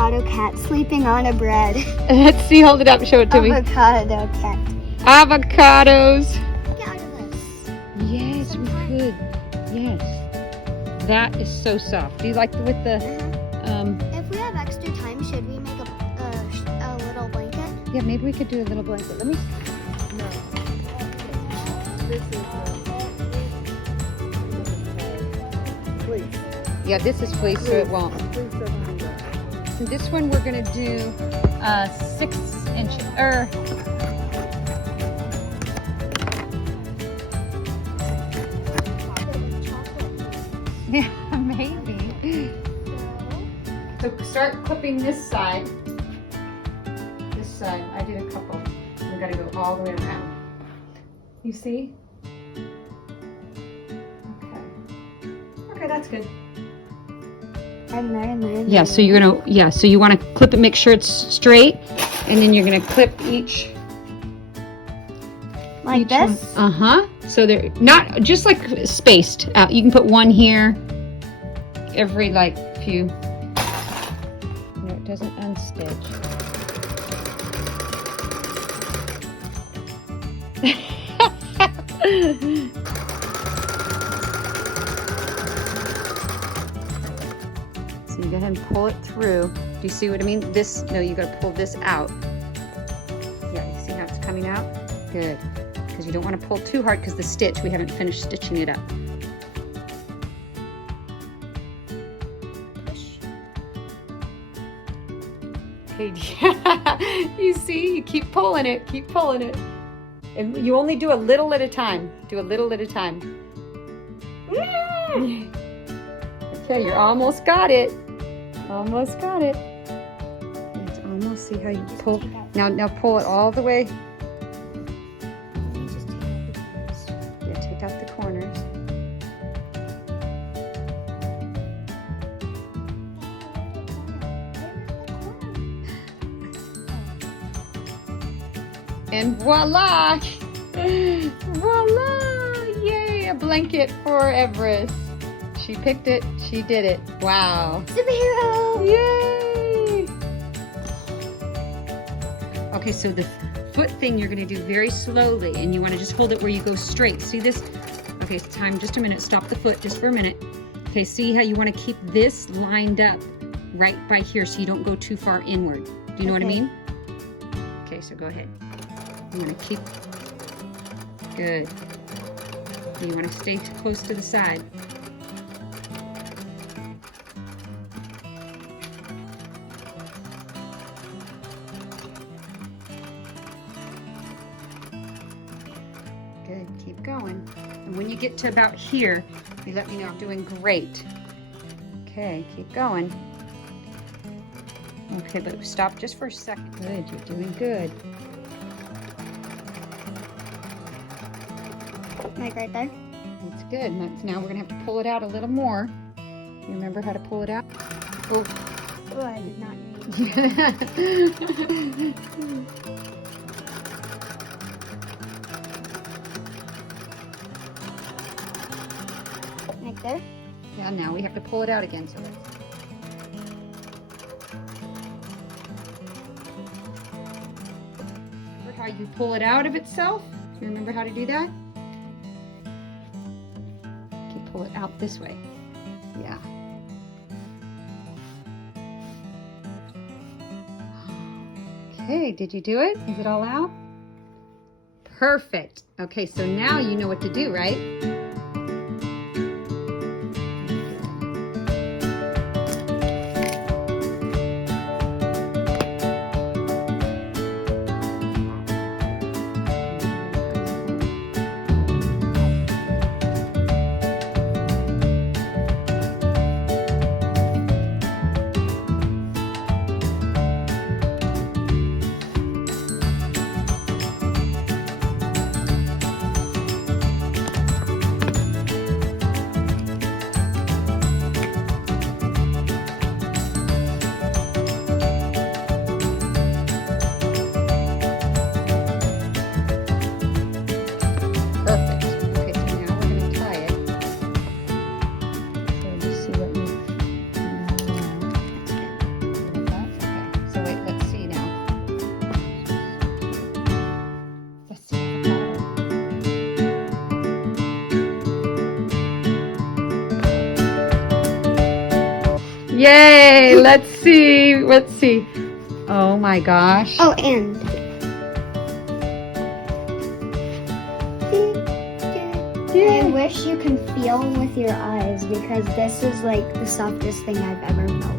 avocado cat sleeping on a bread. Let's see, hold it up, show it to me. Avocado cat. Avocados. Get out of this. Yes, we could. Yes. That is so soft. Do you like with the, If we have extra time, should we make a little blanket? yeah, maybe we could do a little blanket. Let me, No. This is fleece. yeah, this is fleece, so it won't. Fleece doesn't do that. And this one we're gonna do 6 inches, or yeah, maybe. So start clipping this side. This side, I did a couple. We gotta go all the way around. You see? Okay. Okay, that's good. And there. Yeah, so you're gonna, so you wanna clip it, make sure it's straight, and then you're gonna clip each. Like this? Uh-huh. So they're not, just like spaced out. You can put one here every like few. No, it doesn't unstitch. So you go ahead and pull it through. Do you see what I mean? This, no, you gotta pull this out. Yeah, you see how it's coming out? Good. Because you don't want to pull too hard because the stitch, we haven't finished stitching it up. Okay, you see, you keep pulling it, And you only do a little at a time. Do a little at a time. Okay, you're almost got it. Almost got it. It's almost, see how you pull. Now pull it all the way. Yeah, take out the corners. And voila! Voila! Yay! A blanket for Everest. She picked it. She did it. Wow. Superhero! Yay! Okay, so the foot thing you're going to do very slowly, and you want to just hold it where you go straight. See this? Okay, time, just a minute. Stop the foot just for a minute. Okay, see how you want to keep this lined up right by here so you don't go too far inward. Do you know what I mean? Okay, so go ahead. You want to keep, good. You want to stay close to the side. Good, keep going. And when you get to about here, you let me know. I'm doing great. Okay, keep going. Okay, but stop just for a second. Good, you're doing good. Like right there? That's good. Now we're going to have to pull it out a little more. You remember how to pull it out? Oh. Oh, I did not need. Like there? Yeah, now we have to pull it out again. So remember how you pull it out of itself? You remember how to do that? Okay, pull it out this way. Yeah. Okay, did you do it? Is it all out? Perfect. Okay, so now you know what to do, right? Yay! Let's see. Let's see. Oh my gosh. Oh, and I wish you can feel with your eyes because this is like the softest thing I've ever felt.